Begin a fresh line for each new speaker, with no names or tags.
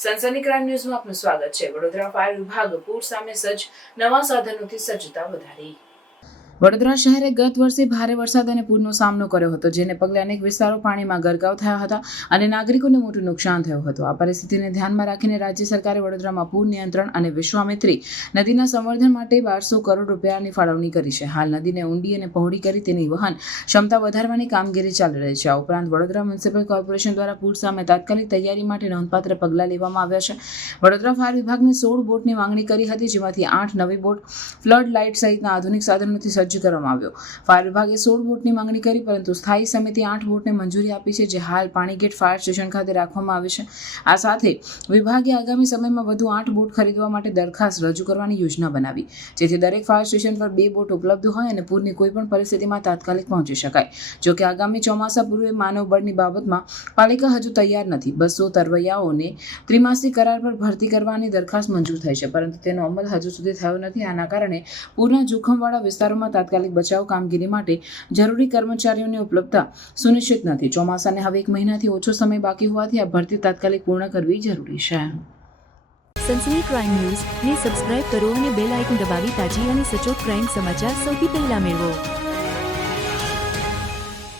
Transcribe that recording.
સનસની crime ન્યૂઝમાં આપનું સ્વાગત છે. વડોદરા ફાયર વિભાગ, પૂર સામે સજ્જ, નવા સાધનોથી સજ્જતા વધારી. વડોદરા શહેરે ગત વર્ષે ભારે વરસાદ અને પૂરનો સામનો કર્યો હતો, જેને પગલે અનેક વિસ્તારો પાણીમાં ગરકાવ થયા હતા અને નાગરિકોને મોટું નુકસાન થયું હતું. આ પરિસ્થિતિને ધ્યાનમાં રાખીને રાજ્ય સરકારે વડોદરામાં પૂર નિયંત્રણ અને વિશ્વામિત્રી નદીના સંવર્ધન માટે બારસો કરોડ રૂપિયાની ફાળવણી કરી છે. હાલ નદીને ઊંડી અને પહોળી કરી તેની વહન ક્ષમતા વધારવાની કામગીરી ચાલી રહી છે. આ ઉપરાંત વડોદરા મ્યુનિસિપલ કોર્પોરેશન દ્વારા પૂર સામે તાત્કાલિક તૈયારી માટે નોંધપાત્ર પગલાં લેવામાં આવ્યા છે. વડોદરા ફાયર વિભાગને સોળ બોટની માંગણી કરી હતી, જેમાંથી આઠ નવી બોટ, ફ્લડ લાઇટ સહિતના આધુનિક સાધનોથી સજ્જ કરવામાં આવ્યો. ફાયર વિભાગે સોળ બોટની માંગણી કરી, પરંતુ સ્થાયી સમિતિ આઠ બોટને મંજૂરી આપી છે, જે હાલ પાણીગેટ ફાયર સ્ટેશન ખાતે રાખવામાં આવી છે. આ સાથે વિભાગે આગામી સમયમાં વધુ આઠ બોટ ખરીદવા માટે દરખાસ્ત રજૂ કરવાની યોજના બનાવી, જેથી દરેક ફાયર સ્ટેશન પર બે બોટ ઉપલબ્ધ હોય અને પૂરની કોઈપણ પરિસ્થિતિમાં તાત્કાલિક પહોંચી શકાય. જોકે આગામી ચોમાસા પૂર્વે માનવબળની બાબતમાં પાલિકા હજુ તૈયાર નથી. બસો તરવૈયાઓને ત્રિમાસિક કરાર પર ભરતી કરવાની દરખાસ્ત મંજૂર થઈ છે, પરંતુ તેનો અમલ હજુ સુધી થયો નથી. આના કારણે પૂરના જોખમવાળા વિસ્તારોમાં તાત્કાલિક બચાવ કામગીરી માટે જરૂરી કર્મચારીઓની ઉપલબ્ધતા સુનિશ્ચિત નથી. ચોમાસાને હવે એક મહિનાથી ઓછો સમય બાકી હોવાથી આ ભરતી તાત્કાલિક પૂર્ણ કરવી જરૂરી છે.
સનસની ક્રાઇમ ન્યૂઝ ને સબસ્ક્રાઇબ કરો અને બેલ આઇકન દબાવી તાજી અને સચોટ ક્રાઇમ સમાચાર સૌથી પહેલા મેળવો.